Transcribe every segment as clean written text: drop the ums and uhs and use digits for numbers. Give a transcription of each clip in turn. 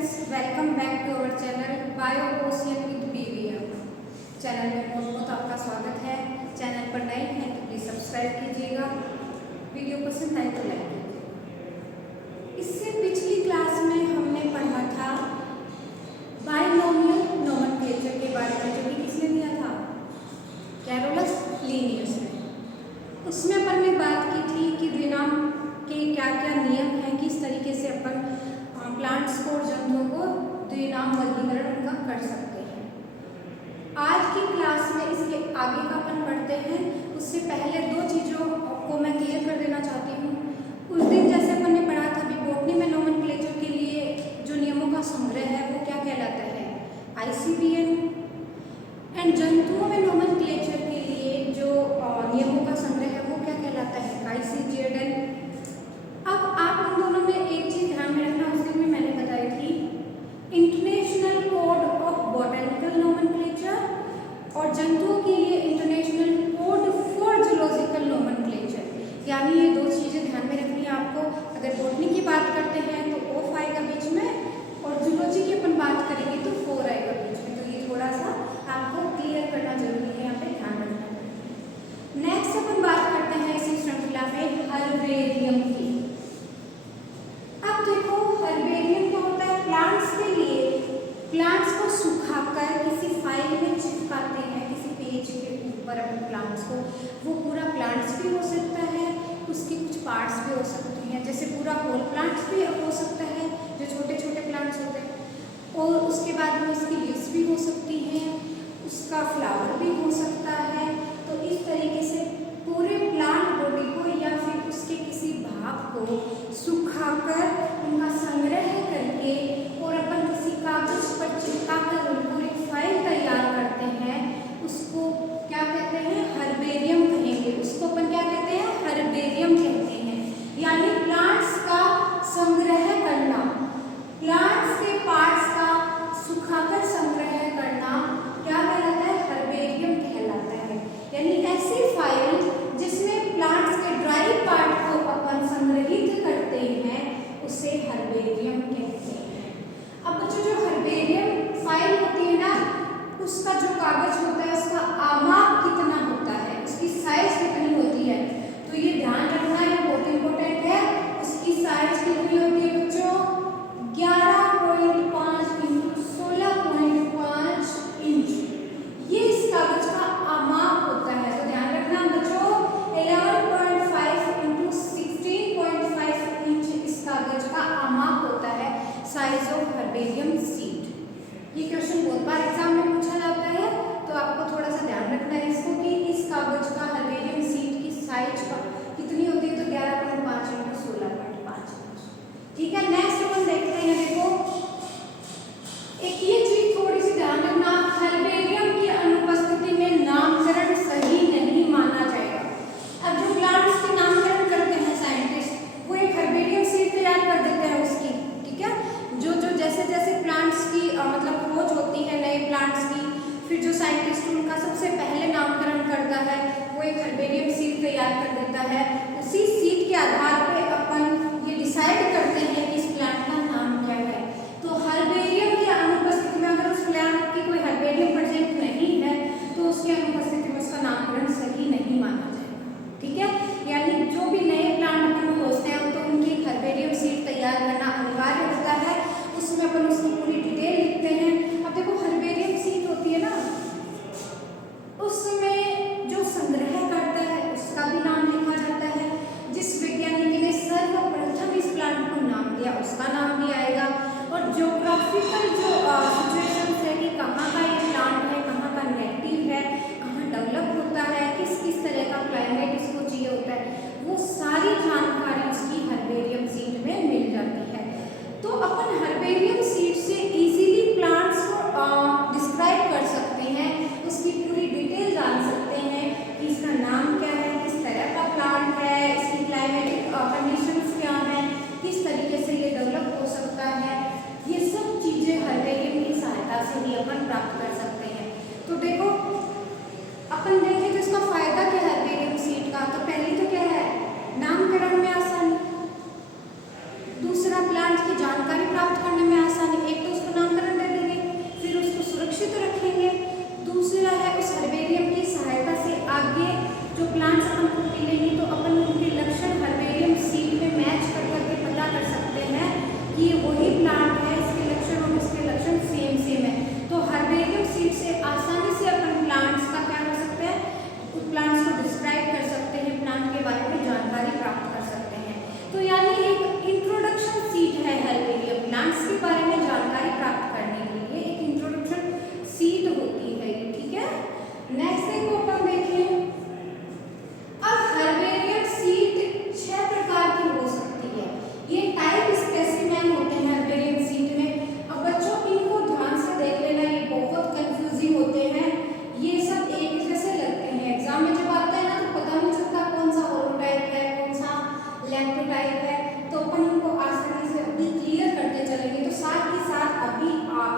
Friends, welcome back to our channel bio ocean with BVM. Channel में बहुत बहुत आपका स्वागत है। चैनल पर नए हैं तो प्लीज़ सब्सक्राइब कीजिएगा, वीडियो पसंद आए तो लाइक कीजिएगा। इससे पिछली क्लास में हमने पढ़ा था बायनोमियल नोमेनक्लेचर के बारे में, जो कि किसने दिया था? कैरोलस लीनियस ने। उसमें अपन ने बात की थी कि द्विनाम के क्या क्या नियम हैं, किस तरीके से अपन प्लांट्स को और जंतुओं को द्विनाम वर्गीकरण उनका कर सकते हैं। आज की क्लास में इसके आगे का अपन पढ़ते हैं। उससे पहले दो चीज़ों को मैं क्लियर कर देना चाहती हूँ। उस दिन जैसे अपन ने पढ़ा था, बोटनी में नोमेनक्लेचर के लिए जो नियमों का संग्रह है वो क्या कहलाता है? ICBN। एंड जंतुओं में नोमेनक्लेचर के लिए जो नियमों का संग्रह है वो क्या कहलाता है? ICGDN। अब आप उन दोनों में एक चीज ध्यान में रखना, उस दिन में मैंने बताई थी international code of botanical nomenclature और जंतुओं के लिए international code for zoological nomenclature. यानी ये दो चीजें ध्यान में रखनी है आपको। अगर बॉटनी की बात करते हैं तो ऑफ आएगा बीच में, और जूलॉजी की अपन बात करेंगे तो 4 आएगा बीच में। तो ये थोड़ा सा आपको क्लियर करना जरूरी है, यहाँ पे ध्यान रखना है। नेक्स्ट अपन बात करते हैं इसी श्रृंखला में हर्बेरियम की। अब देखो, हर्बेरियम क्या होता है? प्लांट्स के लिए प्लांट्स को सुखाकर किसी फाइल में चिपकाते हैं, किसी पेज के ऊपर अपने प्लांट्स को। वो पूरा प्लांट्स भी हो सकता है, उसके कुछ पार्ट्स भी हो सकते हैं, जैसे पूरा होल प्लांट्स भी हो सकता है जो छोटे छोटे प्लांट्स होते हैं, और उसके बाद में उसकी लीव्स भी हो सकती हैं, उसका फ्लावर भी हो सकता है। तो इस तरीके से पूरे प्लांट बॉडी को या फिर उसके किसी भाग को सुखाकर उनका संग्रह करके और अपन किसी कागज पर चिपकाकर उनको एक फाइल तैयार करते हैं, उसको क्या कहते हैं? हर्बेरियम कहेंगे। उसको अपन क्या कहते हैं? हर्बेरियम कहते हैं। यानी प्लांट्स का संग्रह करना, प्लांट्स के पार्ट्स का सुखाकर संग्रह करना क्या कहलाता है? हर्बेरियम कहलाता है। यानी ऐसी फाइल जिसमें प्लांट्स के ड्राई पार्ट को अपन संग्रहित करते हैं उसे हर्बेरियम कहते हैं। अब बच्चों, जो हर्बेरियम फाइल होती है ना, उसका जो कागज होता है उसका आमाप कितना होता है, उसकी साइज कितनी होती है, तो ये ध्यान रखना, ये बहुत इंपॉर्टेंट है। उसकी साइज कितनी होती है बच्चों? 11.5 × 16.5 इंच। ये इस कागज का आमाप होता है। तो ध्यान रखना बच्चों, 11.5 × 16.5 इंच इस कागज का आमाप होता है, साइज ऑफ हर्बेरियम सीड। ये क्वेश्चन बहुत बार एग्जाम में पूछा जाता है, तो आपको थोड़ा सा ध्यान रखना है इसको कि इस कागज का हर्बेरियम सीड की साइज कितनी होती है? तो 11.5 × 16.5 इंच। ठीक है, नेक्स्ट अपन देखते हैं। देखो, एक ये चीज थोड़ी सी ध्यान रखना, हर्बेरियम की अनुपस्थिति में नामकरण सही नहीं माना जाएगा। अब जो प्लांट्स के नामकरण करते हैं साइंटिस्ट, वो एक हर्बेरियम सीड तैयार कर देते हैं उसकी। ठीक है, जो जैसे जैसे प्लांट्स की मतलब खोज होती है नए प्लांट्स की, फिर जो साइंटिस्ट उनका सबसे पहले नामकरण करता है वो एक हर्बेरियम सीड तैयार कर देता है। उसी सीड के आधार पे अपन ये डिसाइड करते हैं कि इस प्लांट का नाम क्या है। तो हर्बेरियम की अनुपस्थिति में अगर उस प्लांट की कोई हर्बेरियम प्रेजेंट नहीं है तो उसकी अनुपस्थिति में उसका नामकरण सही नहीं माना जाएगा। ठीक है, यानी जो भी नए प्लांट अपन खोजते हैं तो उनकी एक हर्बेरियम सीड तैयार करना अनिवार्य होता है। उसमें अपन उसकी पूरी डिटेल लिखते हैं। अब देखो, हर्बेरियम सीड होती है ना, उसमें जो संग्रह करता है उसका भी नाम लिखा जाता है। जिस वैज्ञानिक ने सर्वप्रथम इस प्लांट को नाम दिया उसका नाम भी आएगा। और ज्योग्राफिकल जो सिचुएशन है कि कहाँ का ये प्लांट है, कहाँ का नेटिव है, कहाँ डेवलप होता है, किस किस तरह का क्लाइमेट इसको चाहिए होता है, वो सारी जानकारी उसकी हर्बेरियम सीड में मिल जाती है। तो अपन हर्बेरियम सीड से इजीली प्लांट्स को डिस्क्राइब कर सकते हैं, उसकी पूरी डिटेल जान सकते हैं कि इसका नाम क्या है, किस तरह का प्लांट है, इसकी क्लाइमेटिक कंडीशंस क्या हैं, किस तरीके से ये डेवलप हो सकता है। ये सब चीज़ें हर्बेरियम की सहायता से ही अपन प्राप्त कर सकते हैं। तो देखो, अपन देखें तो इसका फायदा क्या है हर्बेरियम सीड का? तो पहली तो क्या है? नामकरण में आसानी, दूसरा प्लांट की जानकारी प्राप्त करने में आसानी। एक प्लांट को मिलेंगे तो अपन उनके लक्षण हर्बेरियम सीट में मैच कर करके पता कर सकते हैं कि ये वही प्लांट है, इसके लक्षण और इसके लक्षण सेम सेम है। तो हर्बेरियम सीट से आसानी से अपन प्लांट्स का क्या कर सकते हैं, उस प्लांट्स को डिस्क्राइब कर सकते हैं, प्लांट के बारे में जानकारी प्राप्त कर सकते हैं। तो यानी एक इंट्रोडक्शन सीट है हर्बेरियम, प्लांट्स के बारे में जानकारी प्राप्त करने के लिए एक इंट्रोडक्शन सीट होती है, ठीक है। नेक्स्ट देखो अपन देखें, अब हर्बेरियम सीट 6 प्रकार की हो सकती है। ये टाइप स्पेसिमेन होते हैं हर्बेरियम सीट में। अब बच्चों इनको ध्यान से देख लेना, ये बहुत कंफ्यूजिंग होते हैं, ये सब एक जैसे लगते हैं। एग्जाम में जब आते हैं ना तो पता नहीं चलता कौन सा होलोटाइप है, कौन सा लैक्टोटाइप है, तो अपन इनको आसानी से अभी क्लियर करते चलेंगे। तो साथ ही साथ अभी आप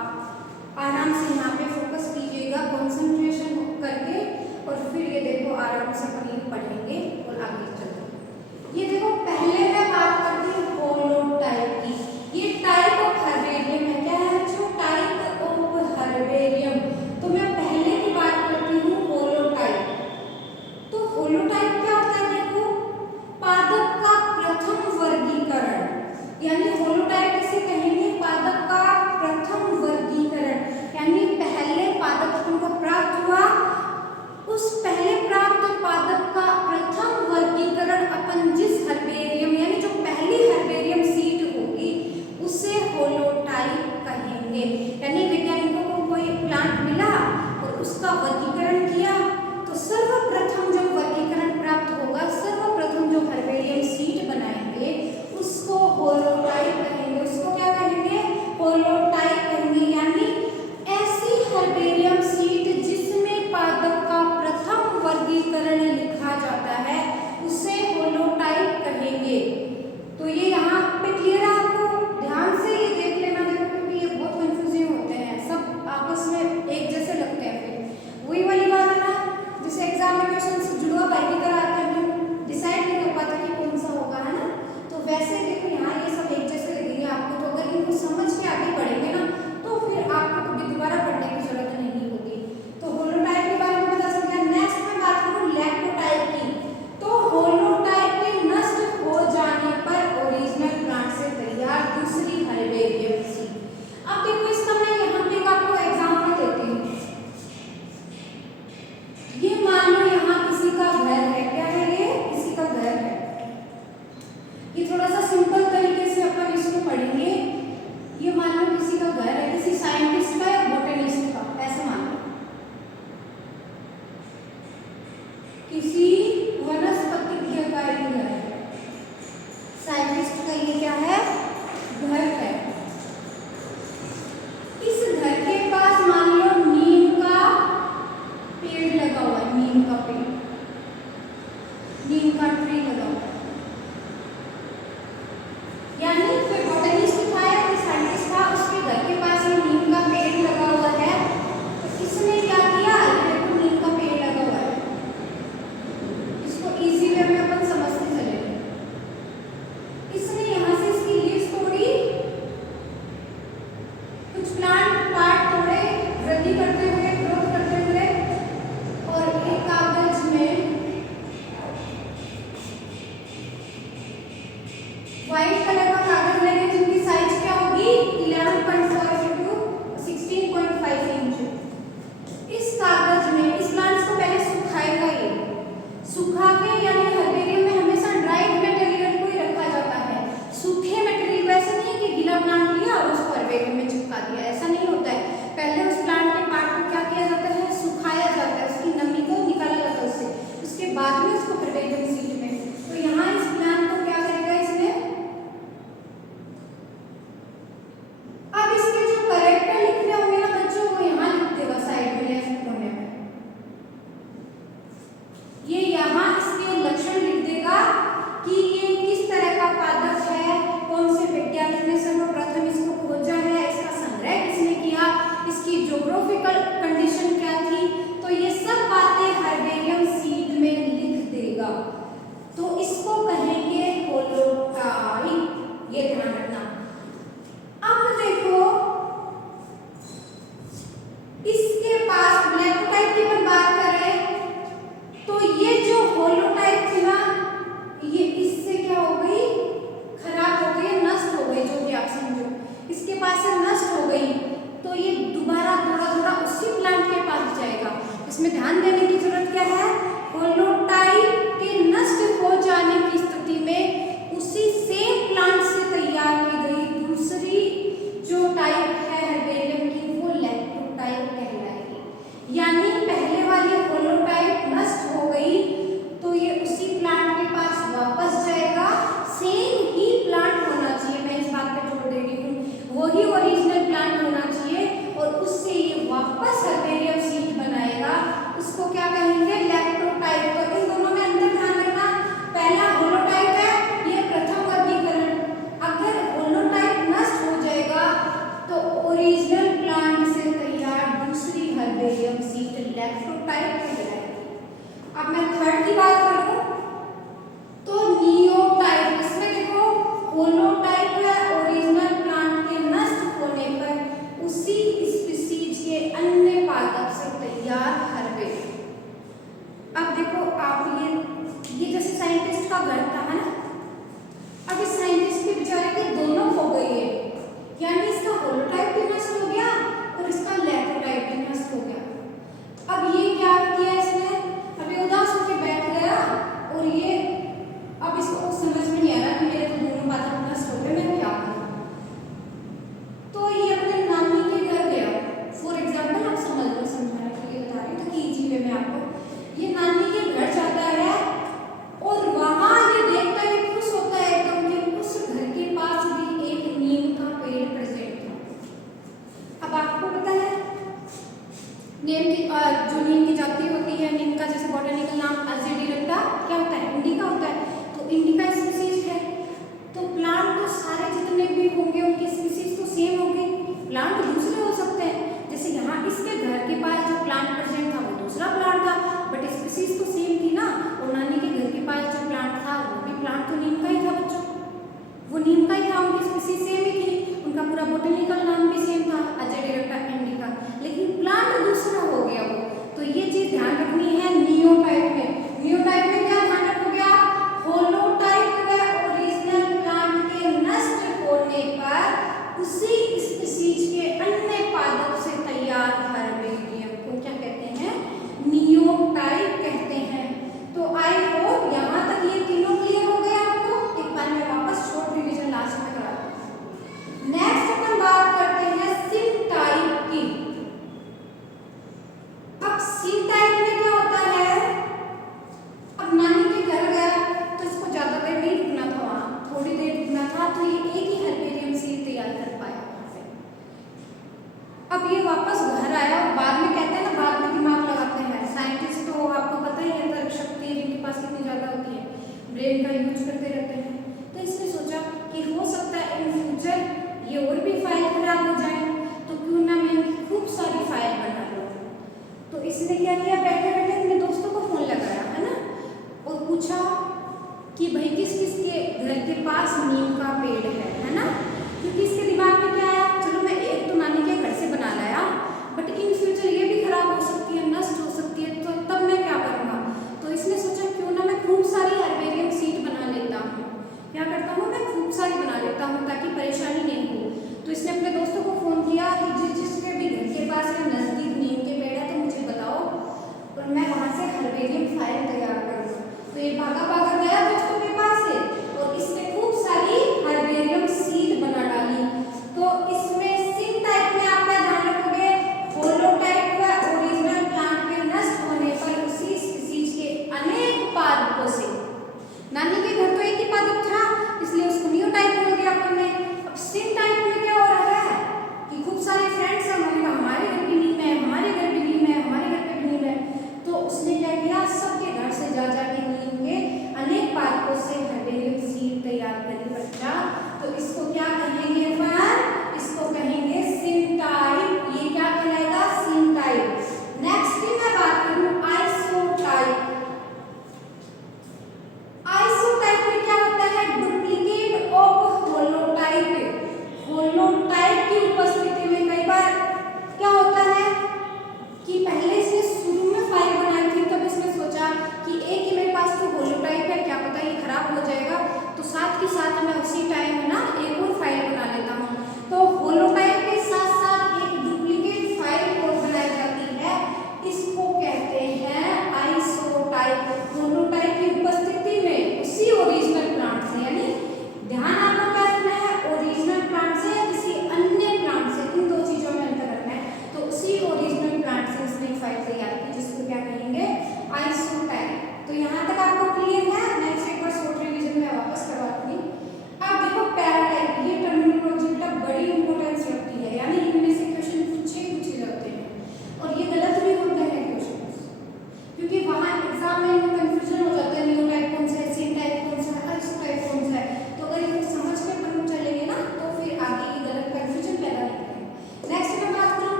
आराम से यहाँ पे फोकस कीजिएगा, कंसंट्रेशन करके, और फिर ये देखो आराम से अपन ये पढ़ेंगे और आगे चलते। ये देखो पहले मैं बात करती हूँ होलोटाइप की। ये टाइप ऑफ हर्बेरियम है, क्या है बच्चों, टाइप ऑफ हर्बेरियम। तो मैं पहले की बात करती हूँ होलोटाइप। तो होलोटाइप क्या होता है, देखो पादप का प्रथम वर्गीकरण, यानी होलोटाइप किसे कहेंगे, पादप का प्रथम वर्गीकरण, यानी पहले पादप अपन को प्राप्त हुआ, उस पहले प्राप्त पादप का प्रथम वर्गीकरण अपन जिस हर्बेरियम यानी जो पहली हर्बेरियम सीट होगी उसे होलोटाइप कहेंगे। यानी वैज्ञानिकों को कोई प्लांट मिला और उसका वर्गीकरण किया, तो सर्वप्रथम जब वर्गीकरण प्राप्त होगा, सर्वप्रथम जो हर्बेरियम सीट बनाएंगे उसको होलोटाइप कहेंगे। उसको क्या कहेंगे, होलोटाइप कहेंगे। यानी ऐसी हर्बेरियम सीट जिसमें पादप का प्रथम वर्गीकरण लिखा जाता है उसे होलोटाइप कहेंगे। तो ये यहाँ पे क्लियर है आपको, ध्यान से ये देख लेना, देखो क्योंकि ये बहुत कंफ्यूजिंग होते हैं, सब आपस में एक जैसे लगते हैं। फिर वही वाली बात है ना, जैसे एग्जाम में क्वेश्चन जुड़वा बाई की तरह आते हैं, हम डिसाइड नहीं कर पाते कि कौन सा होगा, है ना। तो वैसे देखो यहाँ ये सब एक जैसे लगेंगे आपको, तो अगर इनको समझ के आगे पढ़ेंगे ना तो फिर आपको कभी दोबारा पढ़ने की जरूरत नहीं होगी। तो होलोटाइप के बारे में पता चल गया। नेक्स्ट मैं बात करूँ लैक्टोटाइप की। तो होलोटाइप के नष्ट हो जाने पर ओरिजिनल प्लांट से तैयार दूसरी हर्बेरियम सीट। अब देखो इसका मैं यहाँ पे आपको एग्जाम्पल देती हूँ। ये मान लो यहाँ किसी का घर है, क्या है ये, किसी का घर है। ये थोड़ा सा सिंपल तरीके से अपन इसको पढ़ेंगे। ये मान लो किसी का घर है, किसी साइंटिस्ट का या बॉटनिस्ट का, ऐसे मान लो किसी वनस्पतिज्ञ का ये घर है, साइंटिस्ट का ये क्या है, घर है। इस घर के पास मान लो नीम का पेड़ लगा हुआ है, नीम का पेड़, नीम का ट्री लगा हुआ है। यानी कोई बॉटनिस्ट था या कोई साइंटिस्ट था, उसके घर के पास ये नीम का पेड़ लगा हुआ है। तो इसने क्या किया, देखो नीम का पेड़ लगा हुआ है, इसको इजी वे में अपन समझते चलेंगे। इसने यहाँ से इसकी लीव्स तोड़ी, कुछ प्लांट पार्ट तोड़े, वृद्धि करते हुए, ग्रोथ करते हुए, और एक कागज में व्हाइट कलर का कागज लेंगे जिनकी साइज क्या होगी 11.5 इंटू 16.5 इंच। इस कागज में इस प्लांट्स को पहले सुखाएगा, ये सुखा के, यानी हर्बेरियम में हमेशा ड्राइड मटेरियल को ही रखा जाता है। सूखे मटेरियल को ऐसा नहीं है कि गीला प्लांट लिया और उसको हर्बेरियम में चिपका दिया, ऐसा नहीं होता है। पहले उस प्लांट के पार्ट को क्या किया जाता है, सुखाया जाता है, उसकी नमी को निकाला जाता है उससे, उसके बाद में उसको हर्बेरियम सीट में। तो यहाँ इस प्लांट को क्या करेगा, इसमें इसका घर था, है ना। अब इस साइंटिस्ट के बेचारे के दोनों हो गई है, यानी इसका होलोटाइप भी नष्ट हो गया और इसका लैप्रोटाइप भी नष्ट हो गया। अब ये क्या किया इसने, अब ये उदास होकर बैठ गया और ये अब इसको समझ में नहीं आ रहा कि मेरे तो दोनों बातें नष्ट हो गए, मैं क्या करूं। तो ये अपने नानी के घर गया। फॉर एग्जाम्पल आप समझ लो, समझाने के लिए बता रही हूँ ताकि इजी वे में आपको। ये नानी के घर जाता है और वहां ये देखता है, खुश होता है एकदम कि उस घर के पास भी एक नीम का पेड़ प्रेजेंट था। अब आपको पता है नीम की जो नीम की जाति होती है, नीम का जैसे बॉटनिकल नाम अल्जीडिरक्टा क्या होता है, इंडिका होता है। तो इंडिका स्पीसीज है, तो प्लांट तो सारे जितने भी होंगे उनकी स्पीसीज तो सेम होगी, प्लांट दूसरे हो सकते हैं। जैसे यहाँ इसके घर के पास जो प्लांट प्रेजेंट था वो दूसरा प्लांट था, बट स्पीसीज तो सेम थी ना। और नानी के घर के पास जो प्लांट था वो भी प्लांट तो नीम का ही था बच्चों, वो नीम का ही था, उनकी स्पीसीज सेम ही थी, उनका पूरा बॉटनिकल नाम भी सेम था अल्जीडिरक्टा इंडिका, लेकिन प्लांट दूसरा हो गया वो। तो ये चीज ध्यान रखनी है नियोटाइप में। नियोटाइप में क्या ध्यान रखोगे आप, होलोटाइप व ओरिजिनल प्लांट के नष्ट होने पर उसी स्पीसीज के अन्य पादप से तैयार हर्बेरियम को क्या कहते हैं, नियोटाइप कहते हैं। तो आई होप यहाँ तक ये तीनों क्लियर हो गए आपको। एक बार मैं वापस शॉर्ट रिवीजन लास्ट में करा दूँ। नेक्स्ट अपन बात करते हैं सिनटाइप की। अब सिनटाइप में क्या होता है, अब नानी के घर गया तो इसको ज्यादा देर नहीं रुकना था, वहां थोड़ी देर रुकना था, तो ये एक ही हर्बेरियम सीड तैयार कर पाया। अब ये वापस घर आया और बाद में कहते हैं ना, बाद में दिमाग लगाते हैं साइंटिस्ट, तो आपको पता ही है तर्क शक्ति जिनके पास कितनी ज्यादा होती है, ब्रेन का यूज करते रहते हैं। तो इसने सोचा कि हो सकता है इन फ्यूचर ये और भी फाइल खराब हो जाए, तो क्यों ना मैं इनकी खूब सारी फाइल बना लूं। तो इसने क्या किया, बैठे बैठे अपने दोस्तों को फोन लगाया, है ना, और पूछा कि भाई किस किस के घर के पास नीम का पेड़ है ना। क्योंकि इसके दिमाग में क्या आया, चलो मैं एक तो नानी के घर से बना लाया, बट इन फ्यूचर ये भी खराब हो सकती है, नष्ट हो सकती है, तो तब मैं क्या करूँगा। तो इसने सोचा क्यों ना मैं खूब सारी हर्बेरियम सीड बना लेता हूँ, क्या करता हूँ मैं खूब सारी बना लेता हूँ ताकि परेशानी नहीं हो। तो इसने अपने दोस्तों को फोन किया कि जिसके भी घर के पास या नजदीक नीम के पेड़ है तो मुझे बताओ, और मैं वहाँ से हर्बेरियम फाइल तैयार करूँगा। तो ये भागा भागा गया दोस्तों के पास से और इसने खूब सारी हर्बेरियम सीड बना डाली। तो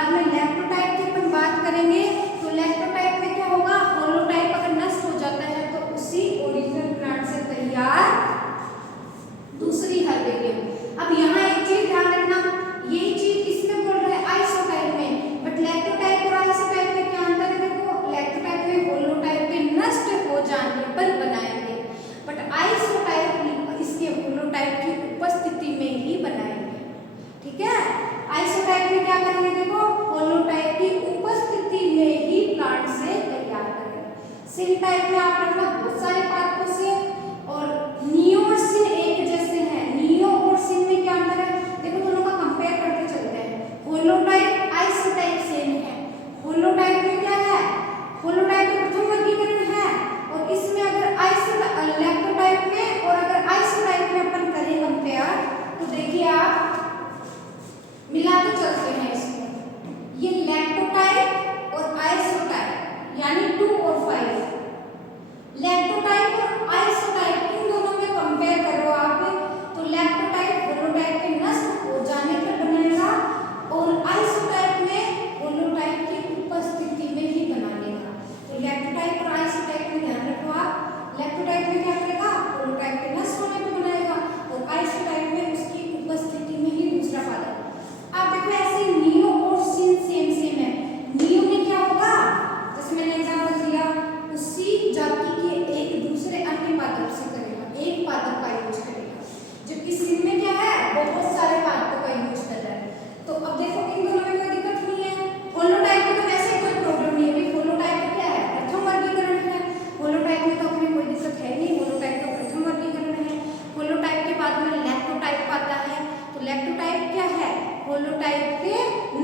बाद में लैक्टोटाइप की अपन बात करेंगे तो लैक्टोटाइप में क्या होगा, होलोटाइप अगर नष्ट हो जाता है तो उसी ओरिजिनल प्लांट से तैयार दूसरी हर्बेरियम। अब यहाँ एक चीज ध्यान रखना, ये चीज इसमें बोल रहा है आइसोटाइप में, बट लैक्टोटाइप और आइसोटाइप में क्या अंतर है, देखो लैक्टोटाइप में होलोटाइप के नष्ट हो जाने पर बनाएंगे, बट आइसोटाइप इसके होलोटाइप की उपस्थिति में ही बनाएंगे। ठीक है, आइसोटाइप में क्या करेंगे, देखो होलोटाइप की उपस्थिति में ही प्लांट से तैयार करेंगे। सिन टाइप में आप रखना बहुत सारे पार्टों से, और नियो और सिन एक जैसे हैं। नियो और सिन में क्या अंतर है, देखो दोनों का कंपेयर करके चलते हैं। होलोटाइप आइसोटाइप सेम है। होलोटाइप में क्या है, होलोटाइप में प्रथम वर्गीकरण है, और इसमें अगर लैक्टोटाइप में और अगर आइसोटाइप में अपन करें कंपेयर तो देखिए आप मिलाते चलते हैं इसको, ये लैक्टोटाइप और आइसोटाइप यानी 2 और 5, लैक्टोटाइप और आइसोटाइप इन दोनों में कंपेयर करो आप तो लैक्टोटाइप होलोटाइप के नष्ट हो जाने पर बनेगा और आइसोटाइप में होलोटाइप की उपस्थिति में ही बनेगा। तो लैक्टोटाइप और आइसोटाइप में ध्यान रखो आप, लैक्टोटाइप में क्या करेगा, होलोटाइप के नष्ट होने पर बनाएगा और आइसोटाइप में उसकी उपस्थिति में ही दूसरा पादप। आप देखो ऐसे नियो और सिन सेम सेम है। नियो में क्या होगा, जैसे मैंने एग्जांपल दिया, उसी जाति के एक दूसरे अन्य पादप से करेगा, एक पादप का यूज करेगा, जबकि सिन में क्या है, बहुत सारे पादपों का यूज कर रहा है। तो अब देखो इन दोनों में कोई दिक्कत नहीं है। होलोटाइप में तो वैसे कोई प्रॉब्लम नहीं है, होलोटाइप क्या है, प्रथम वर्गीकरण है। होलोटाइप में तो अपने कोई दिक्कत है नहीं, होलोटाइप का प्रथम वर्गीकरण है। होलोटाइप के बाद में लैक्टोटाइप आता है, तो लैक्टोटाइप क्या है, होलोटाइप के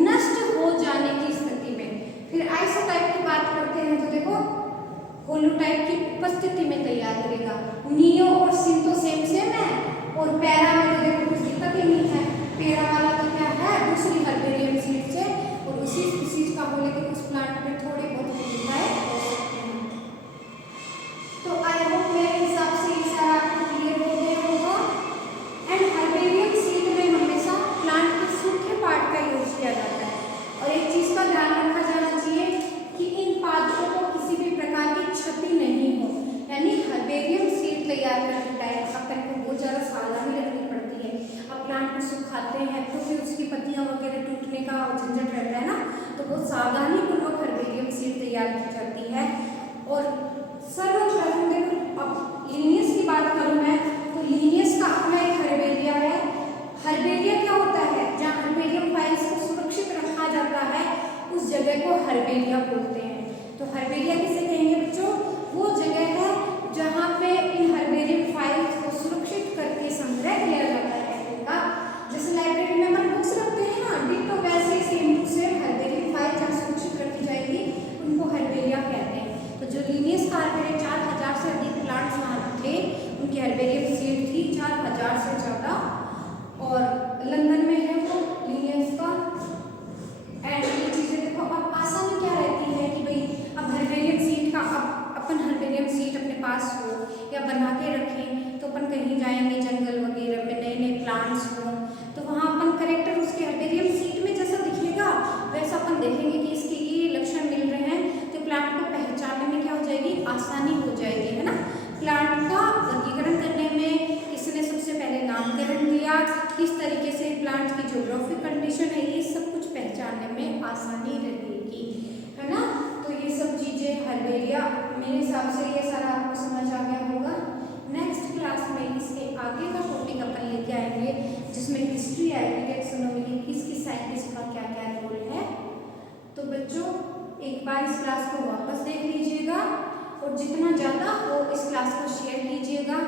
नष्ट हो जाने की स्थिति में। फिर आइसोटाइप की बात करते हैं तो देखो होलोटाइप की उपस्थिति में तैयार करेगा। नियो और सिन तो सेम सेम है, और पैरा में तो देखो कुछ दिक्कत ही नहीं है। पैरा वाला तो क्या है, दूसरी हर्बेरियम सीड से, और उसी स्पीशीज का हो, लेकिन उस प्लांट में थोड़े बहुत विविधताएं हो सकती हैं। तो आई होप मेरे हिसाब से ये सारा आपको क्लियर हो गया होगा। एंड हर्बेरियम सीड में हमेशा प्लांट के सूखे पार्ट का यूज किया जाता है, और एक चीज का ध्यान रखा जाना चाहिए कि इन पादपों को किसी भी प्रकार की क्षति नहीं हो, यानी हर्बेरियम सीड तैयार करते टाइम अपन को बहुत ज़्यादा सावधानी रखनी पड़ती है। अब प्लांट को सुखाते हैं तो फिर उसकी पत्तियां वगैरह टूटने का झंझट रहता है ना, तो बहुत सावधानी पूर्वक हर्बेरियम सीड तैयार की जाती है। और सर्वप्रथम देखो, अब लीनियस की बात करूँ मैं तो लीनियस का अपना एक हर्बेरिया है। हर्बेरिया क्या होता है, जहाँ हर्बेरियम फाइल्स को सुरक्षित रखा जाता है उस जगह को हर्बेरिया बोलते हैं। तो हर्बेरिया किसे कहेंगे बच्चों, वो जगह है जहाँ पे इन हर्बेरियम फाइल्स को सुरक्षित करके संग्रह किया जाता है इनका। जैसे लाइब्रेरी में हम बुक्स रखते हैं ना, डिट्टो वैसे same to same herbarium file जहाँ सुरक्षित रखी जाएगी उनको हर्बेरिया कहते हैं। तो जो लीनियस का हर्बेरिया 4000 से अधिक प्लांट्स वहाँ थे, उनकी हर्बेरियम सीड थी 4000 से ज़्यादा, और लंदन में है वो लीनियस का। एंड ये चीज़ें देखो, अब आसानी क्या रहती है कि भाई अब हर्बेरियम सीड का, अब अपन हर्बेरियम सीड अपने पास हो या बना के रखें, तो अपन कहीं जाएंगे जंगल वगैरह में, नए नए प्लांट्स हों, तो वहाँ अपन करेक्टर उसके हर्बेरियम सीड में जैसा दिखेगा वैसा अपन देखेंगे कि इसके ये लक्षण मिल रहे हैं, तो प्लांट को पहचानने में क्या हो जाएगी, आसानी हो जाएगी, है ना। प्लांट का वर्गीकरण करने में किसने सबसे पहले नामकरण दिया, किस तरीके से प्लांट की ज्योग्राफिक कंडीशन है, ये सब कुछ पहचानने में आसानी रहेगी, है ना। तो ये सब चीज़ें हर्बेरिया, मेरे हिसाब से ये सारा आपको समझ आ गया होगा। नेक्स्ट क्लास में इसके आगे का टॉपिक अपन लेके आएंगे, जिसमें हिस्ट्री आएगी, टैक्सोनॉमी, किस साइंटिस्ट का क्या क्या रोल है। तो बच्चों एक बार इस क्लास को वापस देख लीजिएगा, और जितना ज़्यादा हो इस क्लास को शेयर कीजिएगा।